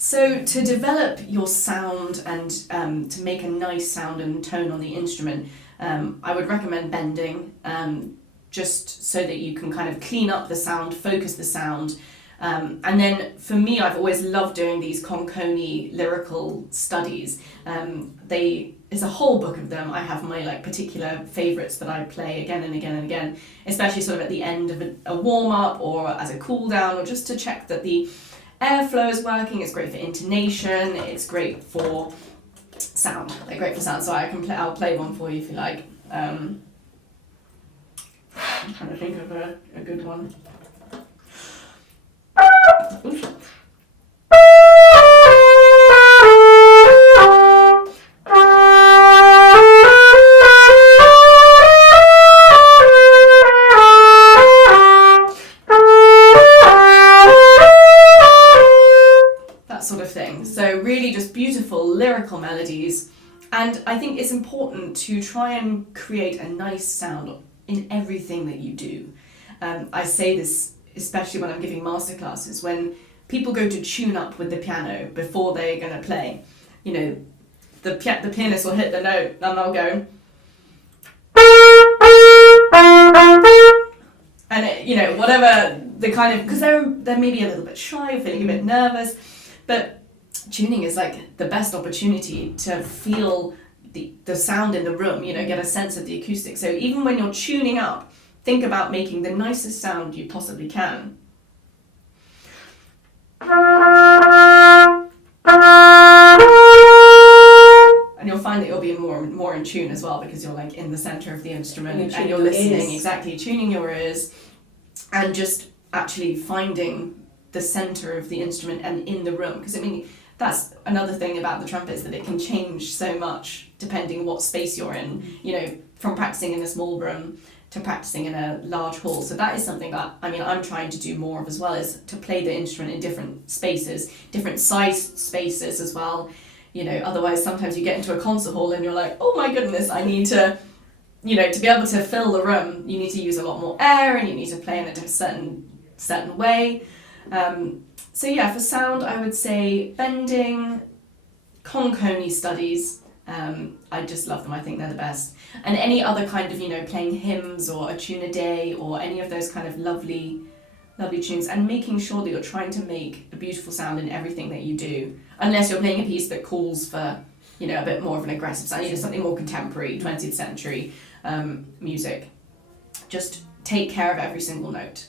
So to develop your sound and to make a nice sound and tone on the instrument, I would recommend bending, just so that you can kind of clean up the sound, focus the sound. And then for me, I've always loved doing these Conconi lyrical studies. There's a whole book of them. I have my particular favourites that I play again and again and again, especially sort of at the end of a warm-up or as a cool-down, or just to check that the airflow is working. It's great for intonation. It's great for sound. They're great for sound. So I'll play one for you if you like. I'm trying to think of a good one. Oof. That sort of thing. So really just beautiful lyrical melodies. And I think it's important to try and create a nice sound in everything that you do. I say this especially when I'm giving masterclasses, when people go to tune up with the piano before they're going to play. The pianist will hit the note and they'll go, and whatever the kind of, because they're maybe a little bit shy, feeling a bit nervous, but tuning is the best opportunity to feel the sound in the room, get a sense of the acoustics. So even when you're tuning up, think about making the nicest sound you possibly can. And you'll find that you'll be more in tune as well, because you're in the center of the instrument and you're listening, exactly, tuning your ears and just actually finding the center of the instrument and in the room. Because that's another thing about the trumpet, is that it can change so much depending what space you're in, from practicing in a small room to practicing in a large hall. So that is something that I'm trying to do more of as well, is to play the instrument in different spaces, different sized spaces as well. Otherwise sometimes you get into a concert hall and you're like, oh my goodness, I need to, to be able to fill the room, you need to use a lot more air and you need to play in a certain way. So yeah, for sound, I would say bending, Conconi studies. I just love them. I think they're the best. And any other kind of, playing hymns or a tune a day or any of those kind of lovely tunes, and making sure that you're trying to make a beautiful sound in everything that you do. Unless you're playing a piece that calls for, a bit more of an aggressive sound, something more contemporary, 20th century music. Just take care of every single note.